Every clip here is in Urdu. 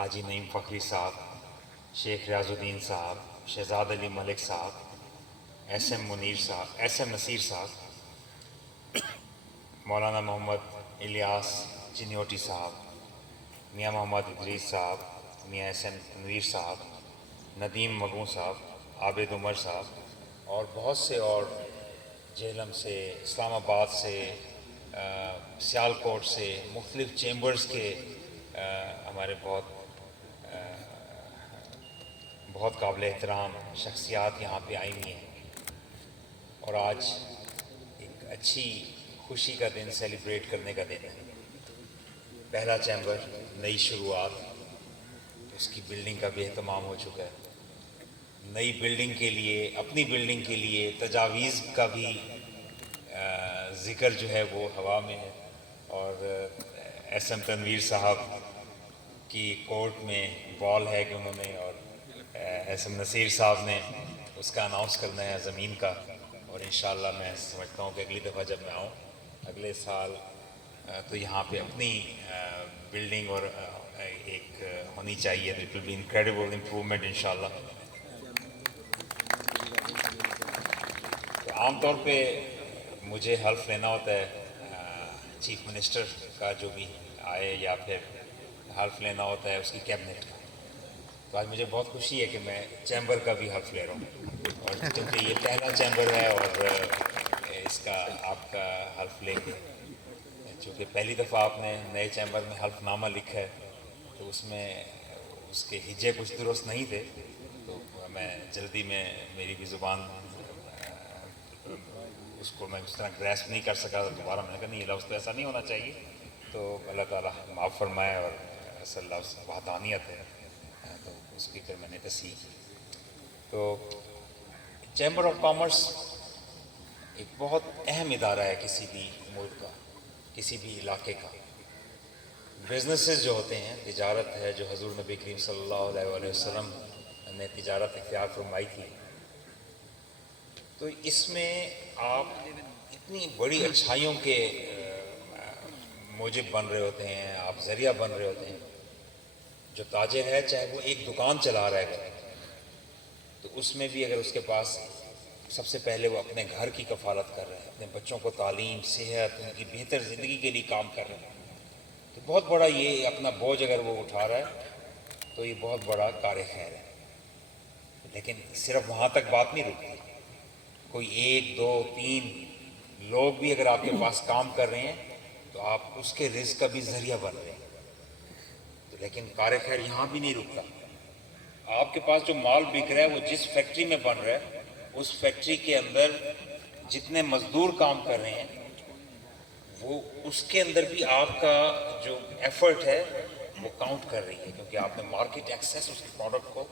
حاجی نعیم فخری صاحب، شیخ ریاض الدین صاحب، شہزاد علی ملک صاحب، ایس ایم نصیر صاحب، مولانا محمد الیاس چنیوٹی صاحب، میاں محمد ادریس صاحب، میاں ایس ایم تنویر صاحب، ندیم مگوں صاحب، عابد عمر صاحب، اور بہت سے اور جہلم سے، اسلام آباد سے، سیالکوٹ سے، مختلف چیمبرز کے ہمارے بہت قابل احترام شخصیات یہاں پہ آئی ہوئی ہیں، اور آج ایک اچھی خوشی کا دن، سیلیبریٹ کرنے کا دن ہے۔ پہلا چیمبر، نئی شروعات، اس کی بلڈنگ کا بھی اہتمام ہو چکا ہے۔ نئی بلڈنگ کے لیے، اپنی بلڈنگ کے لیے تجاویز کا بھی ذکر جو ہے وہ ہوا میں ہے، اور ایس ایم تنویر صاحب کی کورٹ میں بال ہے کہ انہوں نے، اور ایس ایم نصیر صاحب نے اس کا اناؤنس کرنا ہے زمین کا، اور انشاءاللہ میں سمجھتا ہوں کہ اگلی دفعہ جب میں آؤں اگلے سال تو یہاں پہ اپنی بلڈنگ اور ایک ہونی چاہیے۔ It will be incredible improvement انشاءاللہ۔ تو عام طور پہ مجھے حلف لینا ہوتا ہے چیف منسٹر کا، جو بھی آئے، یا پھر حلف لینا ہوتا ہے اس کی کیبنٹ کا۔ تو آج مجھے بہت خوشی ہے کہ میں چیمبر کا بھی حلف لے رہا ہوں، اور کیونکہ یہ پہلا چیمبر ہے، اور اس کا آپ کا حلف لے کے، چونکہ پہلی دفعہ آپ نے نئے چیمبر میں حلف نامہ لکھا ہے، تو اس میں اس کے ہجے کچھ درست نہیں تھے، تو میں جلدی میں میری بھی زبان اس کو میں اس طرح گریسپ نہیں کر سکا، تو دوبارہ میں نے کہا نہیں، یہ لفظ تو ایسا نہیں ہونا چاہیے، تو اللہ تعالیٰ معاف فرمائے، اور اصل لفظ وحدانیت ہے، تو اس کی پھر میں نے تصحیح کی۔ تو چیمبر آف کامرس ایک بہت اہم ادارہ ہے کسی بھی ملک کا، کسی بھی علاقے کا۔ بزنسز جو ہوتے ہیں، تجارت ہے، جو حضور نبی کریم صلی اللہ علیہ وآلہ وسلم نے تجارت اختیار فرمائی تھی، تو اس میں آپ اتنی بڑی اچھائیوں کے موجب بن رہے ہوتے ہیں، آپ ذریعہ بن رہے ہوتے ہیں۔ جو تاجر ہے، چاہے وہ ایک دکان چلا رہا ہے، تو اس میں بھی اگر اس کے پاس سب سے پہلے وہ اپنے گھر کی کفالت کر رہے ہیں، اپنے بچوں کو تعلیم، صحت، ان کی بہتر زندگی کے لیے کام کر رہے ہیں، تو بہت بڑا یہ اپنا بوجھ اگر وہ اٹھا رہا ہے تو یہ بہت بڑا کار خیر ہے۔ لیکن صرف وہاں تک بات نہیں رکتی، کوئی ایک، دو، تین لوگ بھی اگر آپ کے پاس کام کر رہے ہیں تو آپ اس کے رزق کا بھی ذریعہ بن رہے ہیں۔ تو لیکن کار خیر یہاں بھی نہیں رکتا۔ آپ کے پاس جو مال بک رہا ہے، وہ جس فیکٹری میں بن رہا ہے، اس فیکٹری کے اندر جتنے مزدور کام کر رہے ہیں، وہ اس کے اندر بھی آپ کا جو ایفرٹ ہے وہ کاؤنٹ کر رہی ہے، کیونکہ آپ نے مارکیٹ ایکسیس اس پروڈکٹ کو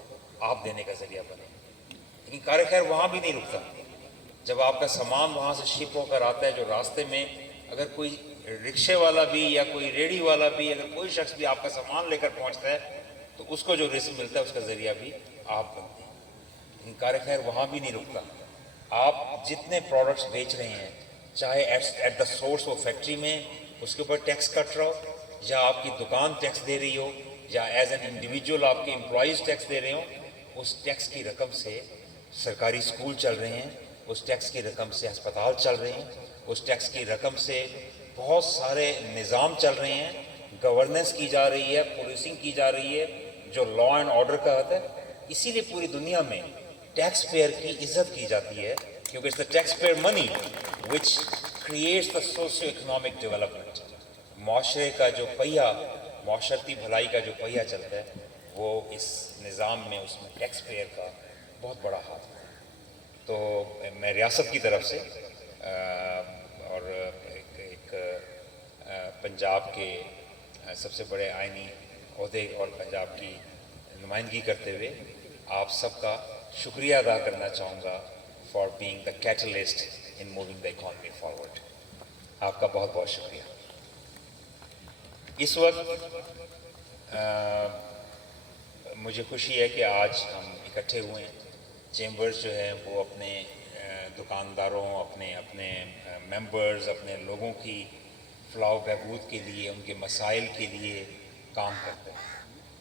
آپ دینے کا ذریعہ بنے۔ لیکن کار خیر وہاں بھی نہیں رکتا۔ جب آپ کا سامان وہاں سے شپ ہو کر آتا ہے، جو راستے میں اگر کوئی رکشے والا بھی یا کوئی ریڑھی والا بھی، اگر کوئی شخص بھی آپ کا سامان لے کر پہنچتا ہے، تو اس کو جو رزق ملتا ہے اس کا ذریعہ بھی آپ بنتے ہیں۔ لیکن کار خیر وہاں بھی نہیں رکتا۔ آپ جتنے پروڈکٹس بیچ رہے ہیں، چاہے ایٹ دا سورس وہ فیکٹری میں اس کے اوپر ٹیکس کٹ رہا ہو، یا آپ کی دکان ٹیکس دے رہی ہو، یا ایز این انڈیویجول آپ کے امپلائیز ٹیکس دے رہے ہوں، اس ٹیکس کی رقم سے سرکاری اسکول چل رہے ہیں، اس ٹیکس کی رقم سے ہسپتال چل رہے ہیں، اس ٹیکس کی رقم سے بہت سارے نظام چل رہے ہیں، گورننس کی جا رہی ہے، پولیسنگ کی جا رہی ہے، جو لا اینڈ آرڈر کا ہوتا ہے۔ اسی لیے پوری دنیا میں ٹیکس پیئر کی عزت کی جاتی ہے، کیونکہ it's the tax payer money which creates the socio economic development. معاشرے کا جو پہیہ، معاشرتی بھلائی کا جو پہیہ چلتا ہے، وہ اس نظام میں، اس میں ٹیکس پیئر کا بہت بڑا ہاتھ ہے۔ تو میں ریاست کی طرف سے اور ایک پنجاب کے سب سے بڑے آئینی عہدے اور پنجاب کی نمائندگی کرتے ہوئے آپ سب کا شکریہ ادا کرنا چاہوں گا for being the catalyst in moving the economy forward. آپ کا بہت بہت شکریہ۔ اس وقت مجھے خوشی ہے کہ آج ہم اکٹھے ہوئے ہیں۔ چیمبرز جو ہیں وہ اپنے دکانداروں، اپنے ممبرز، اپنے لوگوں کی فلاح و بہبود کے لیے، ان کے مسائل کے لیے کام کرتے ہیں،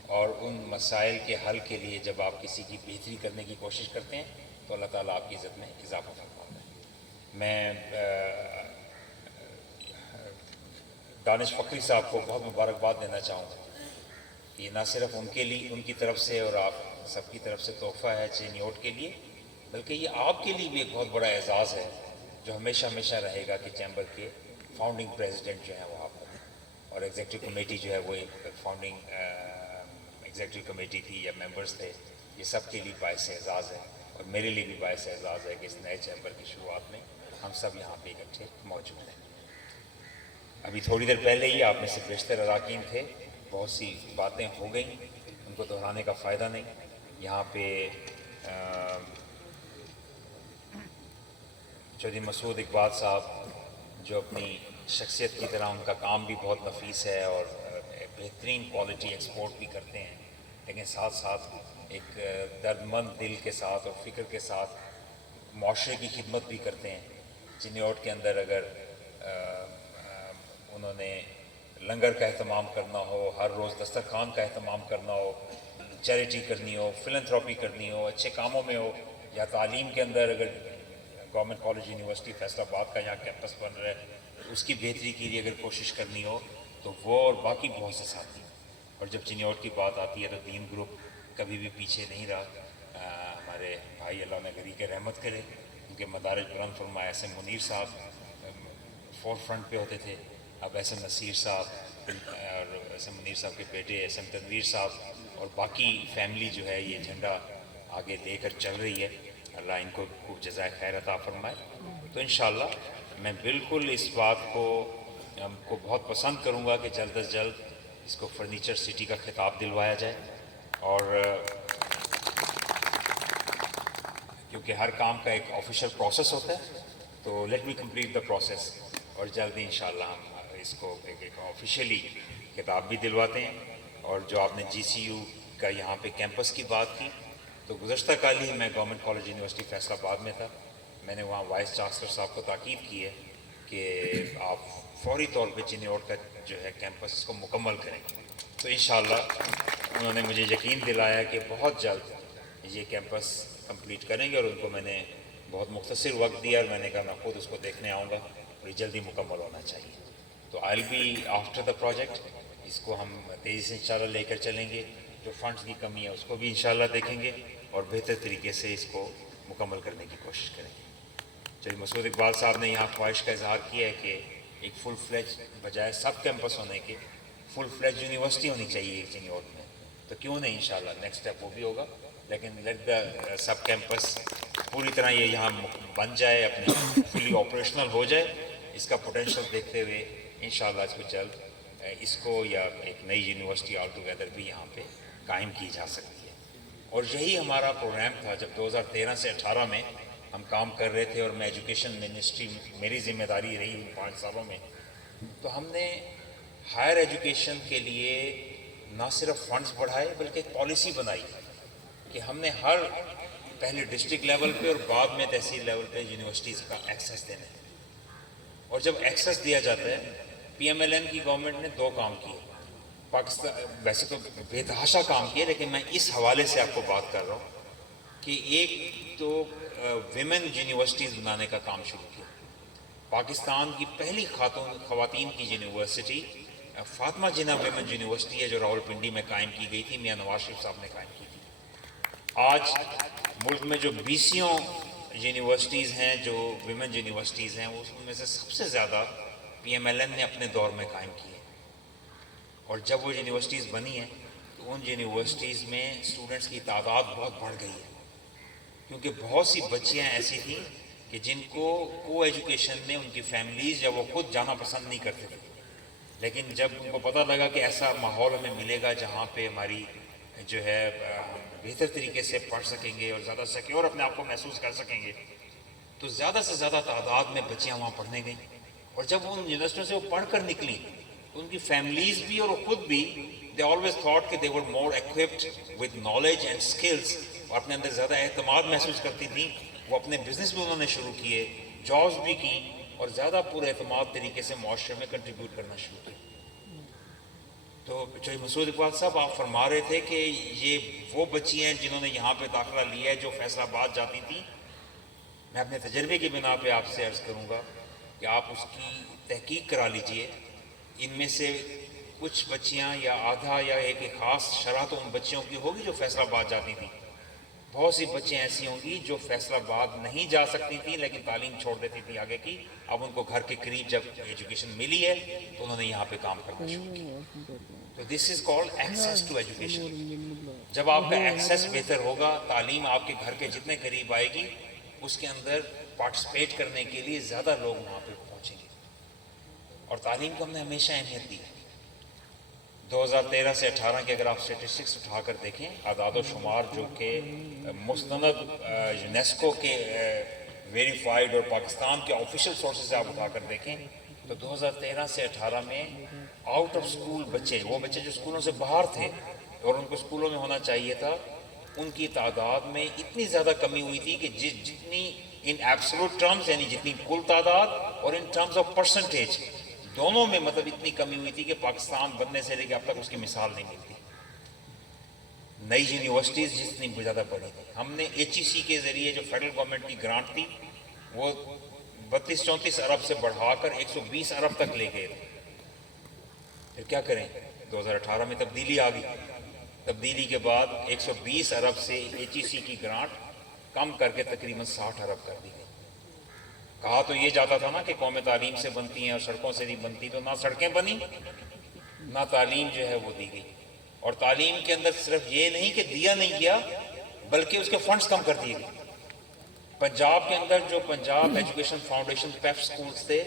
اور ان مسائل کے حل کے لیے جب آپ کسی کی بہتری کرنے کی کوشش کرتے ہیں تو اللہ تعالیٰ آپ کی عزت میں اضافہ فرماتا ہے۔ میں دانش فخری صاحب کو بہت مبارکباد دینا چاہوں گا۔ یہ نہ صرف ان کے لیے، ان کی طرف سے اور آپ سب کی طرف سے تحفہ ہے چینیوٹ کے لیے، بلکہ یہ آپ کے لیے بھی ایک بہت بڑا اعزاز ہے جو ہمیشہ ہمیشہ رہے گا کہ چیمبر کے فاؤنڈنگ پریزیڈنٹ جو ہیں وہ آپ ہیں، اور ایگزیکٹو کمیٹی جو ہے وہ ایک فاؤنڈنگ ایگزیکٹو کمیٹی تھی یا ممبرز تھے۔ یہ سب کے لیے باعث اعزاز ہے اور میرے لیے بھی باعث اعزاز ہے کہ اس نئے چیمبر کی شروعات میں ہم سب یہاں پہ اکٹھے موجود ہیں۔ ابھی تھوڑی دیر پہلے ہی آپ میں سے بیشتر اراکین تھے، بہت سی باتیں ہو گئیں، ان کو دہرانے کا فائدہ نہیں۔ یہاں پہ چودھری مسعود اقبال صاحب جو اپنی شخصیت کی طرح ان کا کام بھی بہت نفیس ہے اور بہترین کوالٹی ایکسپورٹ بھی کرتے ہیں، لیکن ساتھ ساتھ ایک درد مند دل کے ساتھ اور فکر کے ساتھ معاشرے کی خدمت بھی کرتے ہیں۔ چینیوٹ کے اندر اگر انہوں نے لنگر کا اہتمام کرنا ہو، ہر روز دسترخوان کا اہتمام کرنا ہو، چیریٹی کرنی ہو، فلنتھراپی کرنی ہو، اچھے کاموں میں ہو، یا تعلیم کے اندر اگر گورنمنٹ کالج یونیورسٹی فیصل آباد کا یہاں کیمپس بن رہا ہے اس کی بہتری کے لیے اگر کوشش کرنی ہو تو وہ اور باقی بہت سے ساتھی۔ اور جب چینیوٹ کی بات آتی ہے تو دین گروپ کبھی بھی پیچھے نہیں رہا۔ ہمارے بھائی اللہ نے گری کے رحمت کرے، ان کے مدارج بلند فرمائے۔ ایس ایم منیر صاحب فور فرنٹ پہ ہوتے تھے، اب ایس ایم نصیر صاحب اور ایس ایم منیر صاحب کے بیٹے ایس ایم تنویر صاحب اور باقی فیملی جو ہے یہ جھنڈا آگے لے کر چل رہی ہے۔ اللہ ان کو خوب جزائے خیر عطا فرمائے۔ تو انشاءاللہ میں بالکل اس بات کو بہت پسند کروں گا کہ جلد از جلد اس کو فرنیچر سٹی کا خطاب دلوایا جائے، اور کیونکہ ہر کام کا ایک آفیشیل پروسیس ہوتا ہے، تو let me complete the process, اور جلدی انشاءاللہ ہم اس کو ایک آفیشیلی خطاب بھی دلواتے ہیں۔ اور جو آپ نے جی سی یو کا یہاں پہ کیمپس کی بات کی، تو گزشتہ کال ہی میں گورنمنٹ کالج یونیورسٹی فیصل آباد میں تھا۔ میں نے وہاں وائس چانسلر صاحب کو تاکید کی ہے کہ آپ فوری طور پہ چینیوٹ کا جو ہے کیمپس اس کو مکمل کریں۔ تو انشاءاللہ انہوں نے مجھے یقین دلایا کہ بہت جلد یہ کیمپس کمپلیٹ کریں گے، اور ان کو میں نے بہت مختصر وقت دیا اور میں نے کہا میں خود اس کو دیکھنے آؤں گا اور یہ جلدی مکمل ہونا چاہیے۔ تو آئی بی آفٹر دا پروجیکٹ، اس کو ہم تیزی سے انشاءاللہ لے کر چلیں گے۔ جو فنڈز کی کمی ہے اس کو بھی انشاءاللہ دیکھیں گے اور بہتر طریقے سے اس کو مکمل کرنے کی کوشش کریں گے۔ چودھری مسعود اقبال صاحب نے یہاں خواہش کا اظہار کیا ہے کہ ایک فل فلیج بجائے سب کیمپس ہونے کے فل فلیج یونیورسٹی ہونی چاہیے چینیوٹ میں، تو کیوں نہیں انشاءاللہ نیکسٹ اسٹیپ وہ بھی ہوگا، لیکن لیٹ دا سب کیمپس پوری طرح یہ یہاں بن جائے، اپنے فلی آپریشنل ہو جائے۔ اس کا پوٹینشیل دیکھتے ہوئے انشاءاللہ اس کو جلد اس کو یا ایک نئی یونیورسٹی آل ٹوگیدر بھی یہاں پہ قائم کی جا سکتی ہے۔ اور یہی ہمارا پروگرام تھا جب 2013 سے 18 میں ہم کام کر رہے تھے، اور میں ایجوکیشن منسٹری میری ذمہ داری رہی ان 5 سالوں میں، تو ہم نے ہائر ایجوکیشن کے لیے نہ صرف فنڈز بڑھائے بلکہ ایک پالیسی بنائی کہ ہم نے ہر پہلے ڈسٹرکٹ لیول پہ اور بعد میں تحصیل لیول پہ یونیورسٹیز کا ایکسیس دینا ہے۔ اور جب ایکسیس دیا جاتا ہے، پی ایم ایل این کی گورنمنٹ نے 2 کام کیے، پاکستان ویسے تو بے تحاشا کام کیے، لیکن میں اس حوالے سے آپ کو بات کر رہا ہوں کہ ایک تو ویمن یونیورسٹیز بنانے کا کام شروع کیا۔ پاکستان کی پہلی خواتین کی یونیورسٹی فاطمہ جناح ویمن یونیورسٹی ہے جو راول پنڈی میں قائم کی گئی تھی، میاں نواز شریف صاحب نے قائم کی تھی۔ آج ملک میں جو 20 یونیورسٹیز ہیں جو ویمن یونیورسٹیز ہیں، اس میں سے سب سے زیادہ پی ایم ایل این نے اپنے دور میں قائم کی ہے۔ اور جب وہ یونیورسٹیز بنی ہیں تو ان یونیورسٹیز میں اسٹوڈنٹس کی تعداد بہت بڑھ گئی ہے، کیونکہ بہت سی بچیاں ایسی تھیں کہ جن کو ایجوکیشن میں ان کی فیملیز یا وہ خود جانا پسند نہیں کرتے تھے، لیکن جب ان کو پتہ لگا کہ ایسا ماحول ہمیں ملے گا جہاں پہ ہماری جو ہے بہتر طریقے سے پڑھ سکیں گے اور زیادہ سیکیور اپنے آپ کو محسوس کر سکیں گے، تو زیادہ سے زیادہ تعداد میں بچیاں وہاں پڑھنے گئیں۔ اور جب ان یونیورسٹیوں سے وہ پڑھ کر نکلیں تو ان کی فیملیز بھی اور خود بھی دے آلویز تھاٹ کہ they were more equipped with knowledge and skills, اور اپنے اندر زیادہ اعتماد محسوس کرتی تھیں۔ وہ اپنے بزنس بھی انہوں نے شروع کیے، جابس بھی کی، اور زیادہ پورے اعتماد طریقے سے معاشرے میں کنٹریبیوٹ کرنا شروع کیا۔ تو چودھری مسعود اقبال صاحب آپ فرما رہے تھے کہ یہ وہ بچی ہیں جنہوں نے یہاں پہ داخلہ لیا ہے جو فیصل آباد جاتی تھیں. میں اپنے تجربے کی بنا پہ آپ سے عرض کروں گا کہ آپ اس کی تحقیق کرا لیجئے. ان میں سے کچھ بچیاں یا آدھا یا ایک خاص شرح تو ان بچیوں کی ہوگی جو فیصل آباد جاتی تھیں. بہت سی بچیاں ایسی ہوں گی جو فیصل آباد نہیں جا سکتی تھیں لیکن تعلیم چھوڑ دیتی تھی آگے کی. اب ان کو گھر کے قریب جب ایجوکیشن ملی ہے تو انہوں نے یہاں پہ کام کرنا شروع کیا. تو this is called access to education. جب آپ کا ایکسیس بہتر ہوگا, تعلیم آپ کے گھر کے جتنے قریب آئے گی, اس کے اندر پارٹیسپیٹ کرنے کے لیے زیادہ لوگ وہاں پہ پہنچیں گے. اور تعلیم کو ہم نے ہمیشہ اہمیت دی. 2013 سے 18 کے اگر آپ اسٹیٹسٹکس اٹھا کر دیکھیں, اعداد و شمار جو کہ مستند یونیسکو کے ویریفائڈ اور پاکستان کے آفیشیل سورسز سے آپ اٹھا کر دیکھیں تو 2013 سے 18 میں آؤٹ آف اسکول بچے, وہ بچے جو اسکولوں سے باہر تھے اور ان کو اسکولوں میں ہونا چاہیے تھا, ان کی تعداد میں اتنی زیادہ کمی ہوئی تھی کہ جتنی ان ایبسولوٹ ٹرمز یعنی جتنی کل تعداد اور ان ٹرمز آف پرسنٹیج دونوں میں مطلب اتنی کمی ہوئی تھی کہ پاکستان بننے سے لے کے اب تک اس کی مثال نہیں ملتی. نئی یونیورسٹیز جتنی زیادہ بڑھی تھی. ہم نے HEC کے ذریعے جو فیڈرل گورنمنٹ کی گرانٹ تھی وہ 32-34 ارب سے بڑھا کر 120 ارب تک لے گئے تھے. پھر کیا کریں, 2018 میں تبدیلی آ گئی. تبدیلی کے بعد 120 ارب سے HEC کی گرانٹ کم کر کے تقریباً 60 ارب کر دی گئی. کہا تو یہ جاتا تھا نا کہ قومیں تعلیم سے بنتی ہیں اور سڑکوں سے نہیں بنتی, تو نہ سڑکیں بنی نہ تعلیم جو ہے وہ دی گئی. اور تعلیم کے اندر صرف یہ نہیں کہ دیا نہیں گیا بلکہ اس کے فنڈز کم کر دیے گئے. پنجاب کے اندر جو پنجاب ایجوکیشن فاؤنڈیشن پیپ سکولز تھے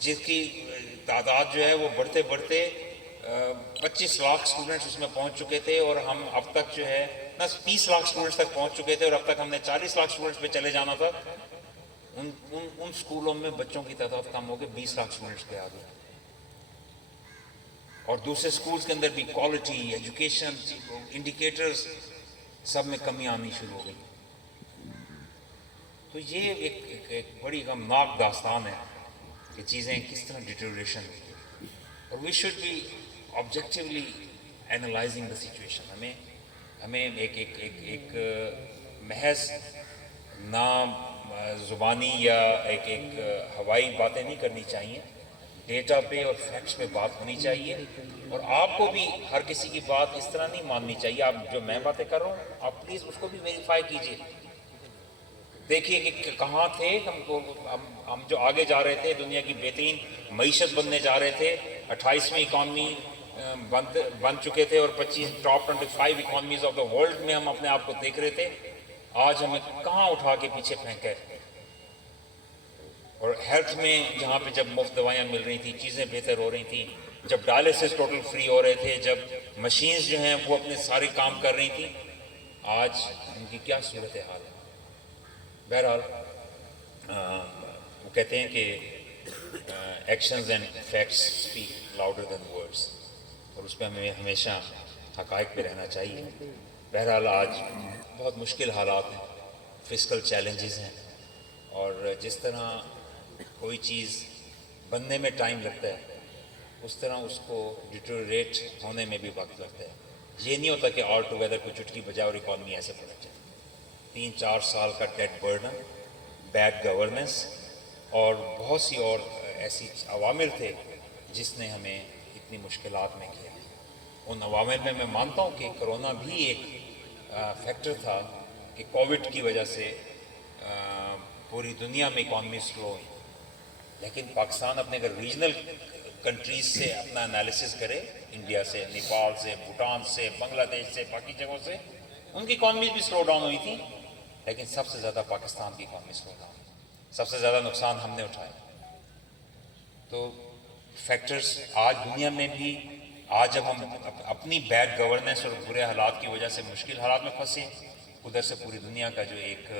جس کی تعداد جو ہے وہ بڑھتے بڑھتے 25 لاکھ اسٹوڈنٹس اس میں پہنچ چکے تھے, اور ہم اب تک جو ہے نہ 30 لاکھ اسٹوڈنٹس تک پہنچ چکے تھے, اور اب تک ہم نے 40 لاکھ اسٹوڈنٹس پہ چلے جانا تھا. ان اسکولوں میں بچوں کی تعداد کم ہو کے 20 لاکھ اسٹوڈنٹس پہ آ گئی. اور دوسرے اسکولس کے اندر بھی کوالٹی ایجوکیشن انڈیکیٹرز سب میں کمی آنی شروع ہو گئی. تو یہ ایک بڑی غمناک داستان ہے کہ چیزیں کس طرح ڈیٹیریشن ہوئی. اور we should be objectively analysing the situation. ہمیں ایک محض نام زبانی یا ایک ہوائی باتیں نہیں کرنی چاہیے. ڈیٹا پہ اور فیکٹس پہ بات ہونی چاہیے, اور آپ کو بھی ہر کسی کی بات اس طرح نہیں ماننی چاہیے. آپ جو میں باتیں کر رہا ہوں آپ پلیز اس کو بھی ویریفائی کیجیے. دیکھیے کہ کہاں تھے ہم جو آگے جا رہے تھے, دنیا کی بہترین معیشت بننے جا رہے تھے, 28ویں اکانومی بن چکے تھے, اور 25 top 25 economies of the world میں ہم اپنے آپ کو دیکھ رہے تھے. آج ہمیں کہاں اٹھا کے پیچھے پھینکا ہے. اور ہیلتھ میں جہاں پہ جب مفت دوائیاں مل رہی تھیں, چیزیں بہتر ہو رہی تھیں, جب ڈائلسس ٹوٹل فری ہو رہے تھے, جب مشینز جو ہیں وہ اپنے سارے کام کر رہی تھیں, آج ان کی کیا صورت حال ہے. بہرحال وہ کہتے ہیں کہ actions and facts speak louder than words, اور اس پہ ہمیں ہمیشہ حقائق پہ رہنا چاہیے. بہرحال آج بہت مشکل حالات ہیں, فسکل چیلنجز ہیں, اور جس طرح کوئی چیز بننے میں ٹائم لگتا ہے اس طرح اس کو ڈیٹوریٹ ہونے میں بھی وقت لگتا ہے. یہ نہیں ہوتا کہ آل ٹوگیدر کوئی چٹکی بجائے اور اکانومی ایسے پلٹ جائے. 3-4 سال کا ڈیٹ برڈن, بیڈ گورننس اور بہت سی اور ایسی عوامل تھے جس نے ہمیں اتنی مشکلات میں کیا. ان عوامل میں میں مانتا ہوں کہ کرونا بھی ایک فیکٹر تھا کہ کووڈ کی وجہ سے پوری دنیا میں اکانومی سلو ہوئی. لیکن پاکستان اپنے اگر ریجنل کنٹریز سے اپنا انالیسس کرے, انڈیا سے, نیپال سے, بھوٹان سے, بنگلہ دیش سے, باقی جگہوں سے, ان کی اکانومیز بھی سلو ڈاؤن ہوئی تھی, لیکن سب سے زیادہ پاکستان کی اکانومی سلو ڈاؤن ہوئی. سب سے زیادہ نقصان ہم نے اٹھایا. تو فیکٹرز آج دنیا میں بھی, آج جب ہم اپنی بیڈ گورننس اور برے حالات کی وجہ سے مشکل حالات میں پھنسے, ادھر سے پوری دنیا کا جو ایک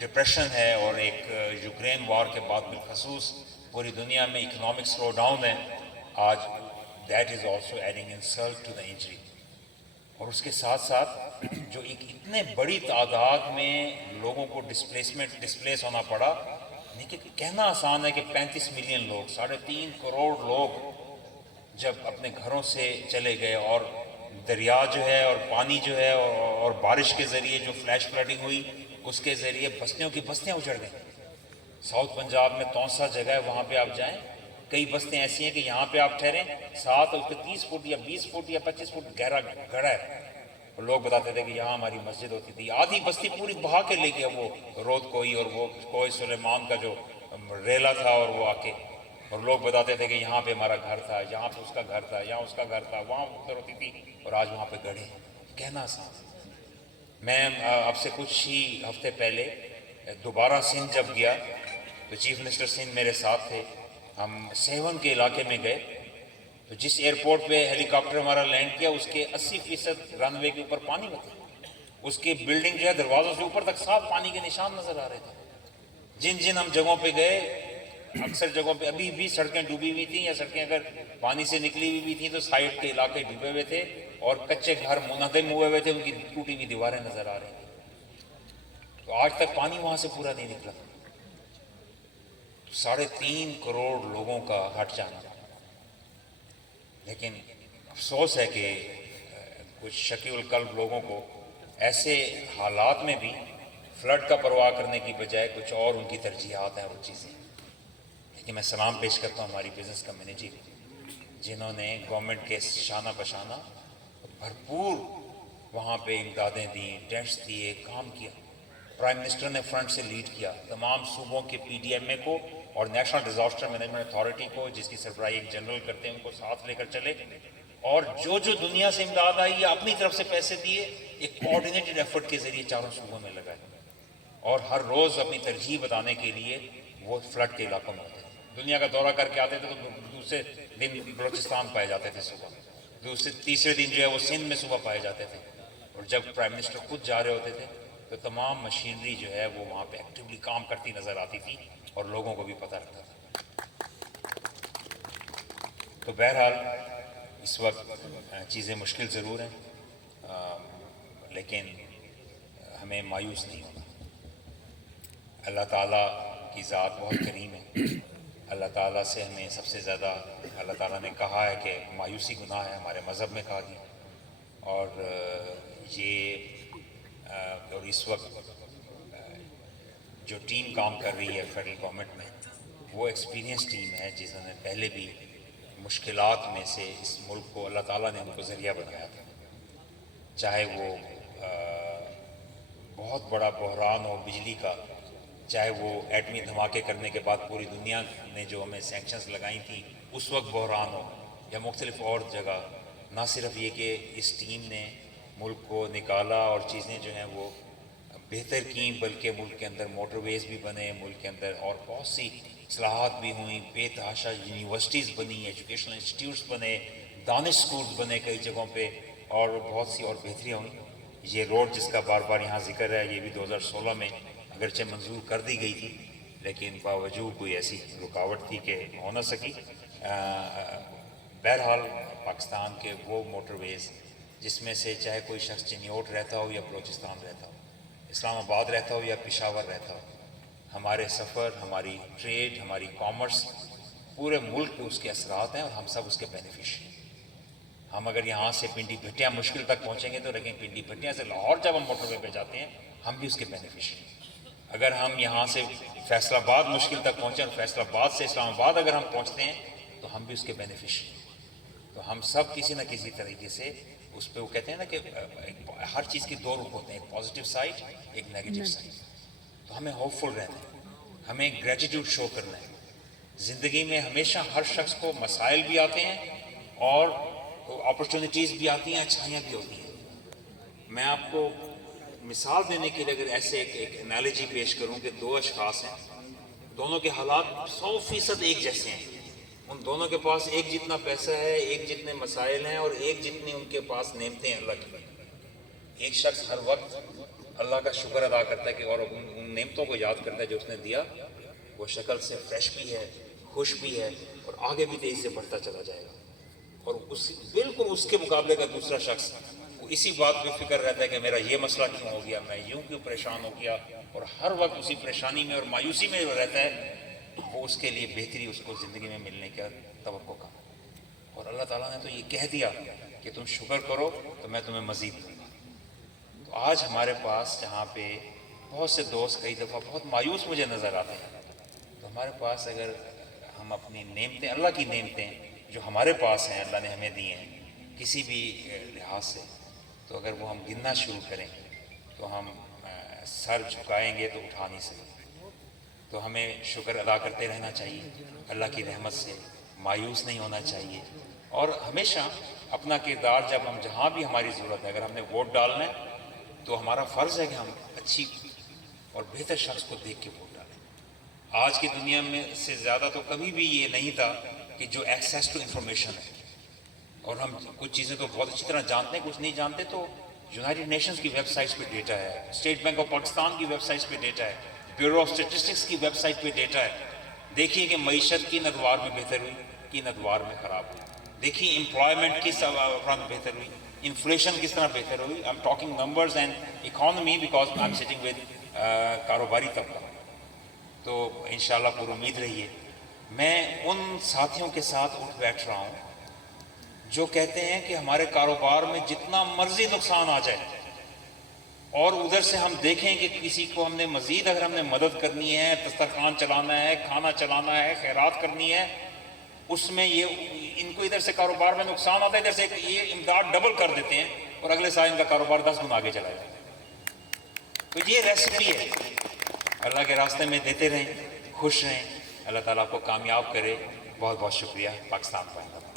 ڈپریشن ہے, اور ایک یوکرین وار کے بعد بالخصوص پوری دنیا میں اکنامک سلو ڈاؤن ہے, آج that is also adding insult to the injury. اور اس کے ساتھ ساتھ جو ایک اتنے بڑی تعداد میں لوگوں کو ڈسپلیس ہونا پڑا. دیکھیے کہنا آسان ہے کہ 35 ملین لوگ, 3.5 کروڑ لوگ جب اپنے گھروں سے چلے گئے اور دریا جو ہے اور پانی جو ہے اور بارش کے ذریعے جو فلیش فلڈنگ ہوئی اس کے ذریعے بستیوں کی بستیاں اجڑ گئیں. ساؤتھ پنجاب میں تونسا جگہ ہے، وہاں پہ آپ جائیں، کئی بستیاں ایسی ہیں کہ یہاں پہ آپ ٹھہریں، ساتھ اس کے 30 فٹ یا 20 فٹ یا 25 فٹ گہرا گڑھا ہے. اور لوگ بتاتے تھے کہ یہاں ہماری مسجد ہوتی تھی. آدھی بستی پوری بہا کے لے گیا وہ رود کوئی، اور وہ کوئی سلیمان کا جو ریلا تھا، اور وہ آ کے، اور لوگ بتاتے تھے کہ یہاں پہ ہمارا گھر تھا، یہاں پہ اس کا گھر تھا، یہاں اس کا گھر تھا، وہاں ادھر ہوتی تھی، اور آج وہاں پہ گڑھے. کہنا آسان. میں اب سے کچھ ہی ہفتے پہلے دوبارہ سندھ جب گیا تو چیف منسٹر سندھ میرے ساتھ تھے. ہم سیون کے علاقے میں گئے تو جس ایئرپورٹ پہ ہیلی کاپٹر ہمارا لینڈ کیا اس کے 80% رن وے کے اوپر پانی میں تھا. اس کی بلڈنگ جو ہے دروازوں سے اوپر تک صاف پانی کے نشان نظر آ رہے تھے. جن جن ہم جگہوں پہ گئے، اکثر جگہوں پہ ابھی بھی سڑکیں ڈوبی ہوئی تھیں، یا سڑکیں اگر پانی سے نکلی ہوئی بھی تھیں تو سائڈ کے علاقے ڈوبے ہوئے تھے، اور کچے گھر منہدم ہوئے ہوئے تھے، ان کی ٹوٹی ہوئی دیواریں نظر آ رہی تھیں. تو آج تک پانی وہاں سے پورا نہیں نکلا. 3.5 کروڑ لوگوں کا ہٹ جانا. لیکن افسوس ہے کہ کچھ شقی القلب لوگوں کو ایسے حالات میں بھی فلڈ کا پرواہ کرنے کی بجائے کچھ اور ان کی ترجیحات ہیں اور وہ چیزیں. لیکن میں سلام پیش کرتا ہوں ہماری بزنس کمیونٹی کو، جنہوں نے گورنمنٹ کے شانہ بشانہ بھرپور وہاں پہ امدادیں دیں، ٹینٹس دیے، کام کیا. پرائم منسٹر نے فرنٹ سے لیڈ کیا. تمام صوبوں کے پی ڈی ایم اے کو اور نیشنل ڈیزاسٹر مینجمنٹ اتھارٹی کو، جس کی سربراہی ایک جنرل کرتے ہیں، ان کو ساتھ لے کر چلے، اور جو دنیا سے امداد آئی یا اپنی طرف سے پیسے دیے، ایک کوآرڈینیٹڈ ایفرٹ کے ذریعے چاروں صوبوں میں لگائے. اور ہر روز اپنی ترجیح بتانے کے لیے وہ فلڈ کے علاقوں میں ہوتے تھے. دنیا کا دورہ کر کے آتے تھے تو دوسرے دن بلوچستان پائے جاتے تھے صبح، تیسرے دن جو ہے وہ سندھ میں صبح پائے جاتے تھے. اور جب پرائم منسٹر خود جا رہے ہوتے تھے تو تمام مشینری جو ہے وہ وہاں پہ ایکٹیولی کام کرتی نظر آتی تھی، اور لوگوں کو بھی پتہ رہتا تھا. تو بہرحال اس وقت چیزیں مشکل ضرور ہیں، لیکن ہمیں مایوس نہیں ہونا. اللہ تعالیٰ کی ذات بہت کریم ہے. اللہ تعالیٰ سے ہمیں سب سے زیادہ اللہ تعالیٰ نے کہا ہے کہ مایوسی گناہ ہے، ہمارے مذہب میں کہا گیا. اور اور اس وقت جو ٹیم کام کر رہی ہے فیڈرل گورنمنٹ میں، وہ ایکسپیرینس ٹیم ہے، جنہوں نے پہلے بھی مشکلات میں سے اس ملک کو اللہ تعالیٰ نے ان کو ذریعہ بنایا تھا. چاہے وہ بہت بڑا بحران ہو بجلی کا، چاہے وہ ایٹمی دھماکے کرنے کے بعد پوری دنیا نے جو ہمیں سینکشنز لگائی تھیں اس وقت بحران ہو، یا مختلف اور جگہ. نہ صرف یہ کہ اس ٹیم نے ملک کو نکالا اور چیزیں جو ہیں وہ بہتر کیں، بلکہ ملک کے اندر موٹر ویز بھی بنے، ملک کے اندر اور بہت سی اصلاحات بھی ہوئیں، بے تحاشا یونیورسٹیز بنی، ایجوکیشنل انسٹیٹیوٹس بنے، دانش سکولز بنے کئی جگہوں پہ، اور بہت سی اور بہتریاں ہوئیں. یہ روڈ جس کا بار بار یہاں ذکر ہے، یہ بھی 2016 میں اگرچہ منظور کر دی گئی تھی، لیکن باوجود کوئی ایسی رکاوٹ تھی کہ ہو نہ سکی. بہرحال پاکستان کے وہ موٹر ویز جس میں سے چاہے کوئی شخص چنیوٹ رہتا ہو یا بلوچستان رہتا ہو، اسلام آباد رہتا ہو یا پشاور رہتا ہو، ہمارے سفر، ہماری ٹریڈ، ہماری کامرس، پورے ملک پہ اس کے اثرات ہیں، اور ہم سب اس کے بینیفیشری. ہم اگر یہاں سے پنڈی بھٹیاں مشکل تک پہنچیں گے تو لیکن پنڈی بھٹیاں سے لاہور جب ہم موٹر وے پہ جاتے ہیں ہم بھی اس کے بینیفیشری. اگر ہم یہاں سے فیصل آباد مشکل تک پہنچیں اور فیصل آباد سے اسلام آباد اگر ہم پہنچتے ہیں تو ہم بھی اس کے بینیفیشری. تو ہم سب کسی نہ کسی طریقے سے اس پہ، وہ کہتے ہیں نا کہ ہر چیز کے دو رخ ہوتے ہیں، ایک پازیٹیو سائڈ، ایک نیگیٹو سائڈ. تو ہمیں ہوپ فل رہنا ہے، ہمیں گریٹیٹیوڈ شو کرنا ہے. زندگی میں ہمیشہ ہر شخص کو مسائل بھی آتے ہیں اور اپرچونیٹیز بھی آتی ہیں، اچھائیاں بھی ہوتی ہیں. میں آپ کو مثال دینے کے لیے اگر ایسے ایک انالوجی پیش کروں کہ دو اشخاص ہیں، دونوں کے حالات 100% ایک جیسے ہیں. ان دونوں کے پاس ایک جتنا پیسہ ہے، ایک جتنے مسائل ہیں، اور ایک جتنی ان کے پاس نعمتیں ہیں اللہ کی. ایک شخص ہر وقت اللہ کا شکر ادا کرتا ہے کہ اور ان نعمتوں کو یاد کرتا ہے جو اس نے دیا. وہ شکل سے فریش بھی ہے، خوش بھی ہے، اور آگے بھی تیزی سے بڑھتا چلا جائے گا. اور بالکل اس کے مقابلے کا دوسرا شخص وہ اسی بات پہ فکر رہتا ہے کہ میرا یہ مسئلہ کیوں ہو گیا، میں یوں کیوں پریشان ہو گیا، اور ہر وقت اسی پریشانی میں اور مایوسی میں رہتا ہے. وہ اس کے لیے بہتری اس کو زندگی میں ملنے کا توقع کم. اور اللہ تعالیٰ نے تو یہ کہہ دیا کہ تم شکر کرو تو میں تمہیں مزید دوں گا. تو آج ہمارے پاس جہاں پہ بہت سے دوست کئی دفعہ بہت مایوس مجھے نظر آتے ہیں، تو ہمارے پاس اگر ہم اپنی نعمتیں، اللہ کی نعمتیں جو ہمارے پاس ہیں، اللہ نے ہمیں دی ہیں کسی بھی لحاظ سے، تو اگر وہ ہم گننا شروع کریں تو ہم سر جھکائیں گے تو اٹھا نہیں سکیں. تو ہمیں شکر ادا کرتے رہنا چاہیے اللہ کی رحمت سے، مایوس نہیں ہونا چاہیے، اور ہمیشہ اپنا کردار جب ہم جہاں بھی ہماری ضرورت ہے، اگر ہم نے ووٹ ڈالنا ہے تو ہمارا فرض ہے کہ ہم اچھی اور بہتر شخص کو دیکھ کے ووٹ ڈالیں. آج کی دنیا میں سے زیادہ تو کبھی بھی یہ نہیں تھا کہ جو ایکسیس ٹو انفارمیشن ہے، اور ہم کچھ چیزیں تو بہت اچھی طرح جانتے ہیں، کچھ نہیں جانتے تو یونائٹڈ نیشنز کی ویب سائٹس پہ ڈیٹا ہے، اسٹیٹ بینک آف پاکستان کی ویب سائٹس پہ ڈیٹا ہے، بیورو آف اسٹیٹسٹکس کی ویب سائٹ پہ ڈیٹا ہے. دیکھیے کہ معیشت کن ادوار میں بہتر ہوئی، کن ادوار میں خراب ہوئی. دیکھیے امپلائمنٹ کس فرنٹ بہتر ہوئی، انفلیشن کس طرح بہتر ہوئی. I am talking numbers and economy because I am sitting with کاروباری طبقہ. تو انشاءاللہ پر امید رہیے. میں ان ساتھیوں کے ساتھ اٹھ بیٹھ رہا ہوں جو کہتے ہیں کہ ہمارے کاروبار میں جتنا مرضی نقصان آ جائے، اور ادھر سے ہم دیکھیں کہ کسی کو ہم نے مزید اگر ہم نے مدد کرنی ہے، دسترخوان چلانا ہے، کھانا چلانا ہے، خیرات کرنی ہے، اس میں یہ ان کو ادھر سے کاروبار میں نقصان آتا ہے، ادھر سے یہ امداد ڈبل کر دیتے ہیں اور اگلے سال ان کا کاروبار 10 گنا آگے چلا جائے. تو یہ ریسیپی ہے. اللہ کے راستے میں دیتے رہیں، خوش رہیں، اللہ تعالیٰ آپ کو کامیاب کرے. بہت بہت شکریہ. پاکستان پائندہ.